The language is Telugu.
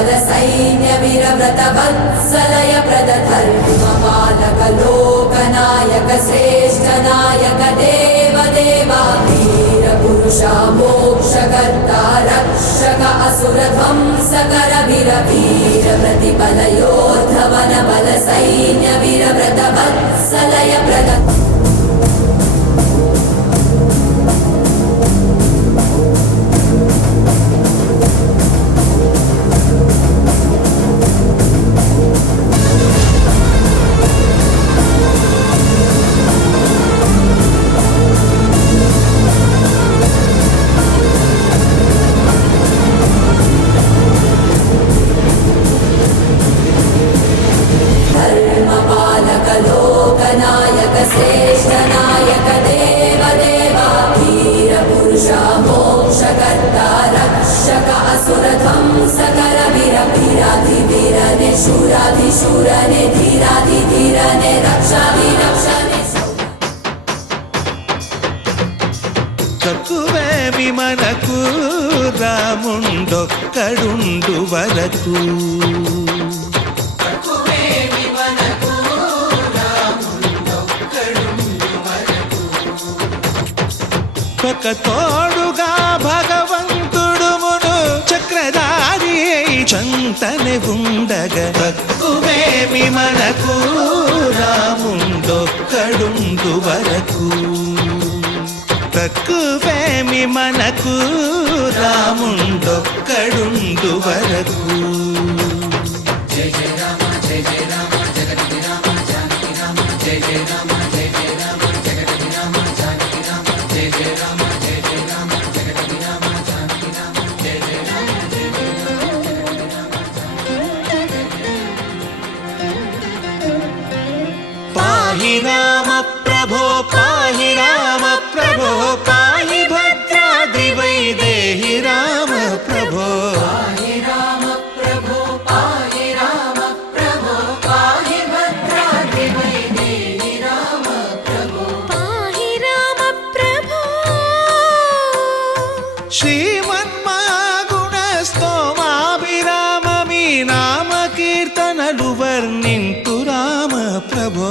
बल सैन्य वीरव्रत वत्सलय प्रद धर्म पालक लोकनायक श्रेष्ठ नायक देव देवा वीर पुरुषा मोक्षकर्ता रक्षक असुर ध्वंसकर वीर वीर प्रतिबल योद्धवन बल सैन्य वीरव्रत वत्सलय प्रद श्रेष्ठ नायक देव देवा वीर पुरुषा मोक्षकर्ता रक्षक असुर ध्वंसकर वीर वीराधिवीरने शूराधिशूरने धीराधिधीरने रक्षाधिरक्षणे తక్కువేమి మనకు రాముండొక్కడుండు వరకు ఒక తోడుగా భగవంతుడు మును చక్రధారి చంతనే ఉండగా తక్కువేమి మనకు రాముండొక్కడుండు వరకు తక్కువేమి మనకు రాముండొక్కడుండు వరకు జయ జయ రామ జయ జయ రామ జగతి రామ జానకి రామ జయ జయ రామ జయ జయ రామ జగతి రామ జానకి రామ జయ జయ రామ జయ జయ రామ జగతి రామ జానకి రామ జయ జయ రామ జయ జయ రామ పాహి రామ ప్రభో పాహి రామ ప్రభో పాహి భద్రాద్రి వైదేహి రామ ప్రభో పాహి రామ ప్రభో పాహి రామ ప్రభో పాహి భద్రాద్రి వైదేహి రామ ప్రభో పాహి రామ ప్రభో శ్రీమన్మాగుణ స్తోమాభిరామ మీ నామ కీర్తనలు వర్ణింతు రామ ప్రభో